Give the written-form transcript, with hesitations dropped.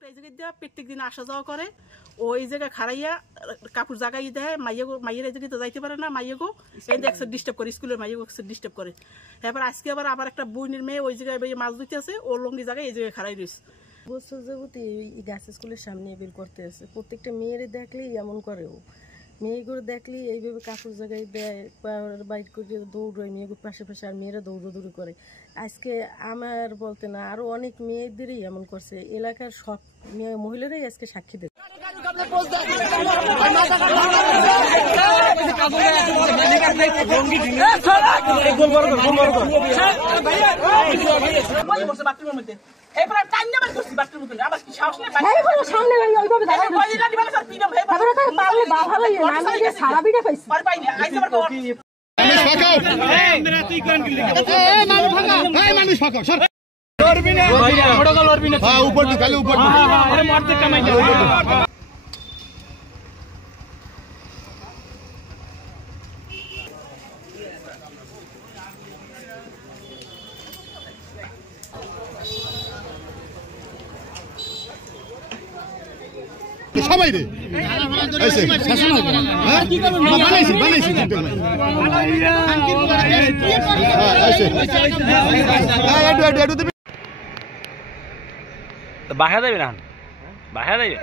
লোকটা এই জায়গায় দেওয়া প্রত্যেক দিন আসা যাওয়া করে, ওই জায়গায় খাড়াইয়া কাপড় জাগাই দেয়, মাইয়ের এই জায়গায় তো যাইতে পারে না, মাইয়েগো একসাথে ডিস্টার্ব করে, স্কুলের মাইয়েগো একসাথে ডিস্টার্ব করে। এবার আজকে আবার আমার একটা বোনের মেয়ে ওই জায়গায় মাছ ধুতে আছে, ওর লঙ্গি জায়গায় এই জায়গায় খাড়াই রয়েছে। বছর যাবত এই গাছ স্কুলের সামনে বের করতে আছে, প্রত্যেকটা মেয়েরে দেখলেই এমন করে। ও মেয়েগুলো দেখলেই এইভাবে কাপড় জায়গায় দেয়, বাইক করে দৌড়ায়, মেয়েগুলো পাশে পাশে, আর মেয়েরা দৌড়াদৌড়ি করে। আজকে আমার বলতে না, আরো অনেক মেয়েদেরই এমন করছে, এলাকার সব মহিলারাই আজকে সাক্ষী দেবে। সবাই রে বাসা যাবে না, বাসা যাবে।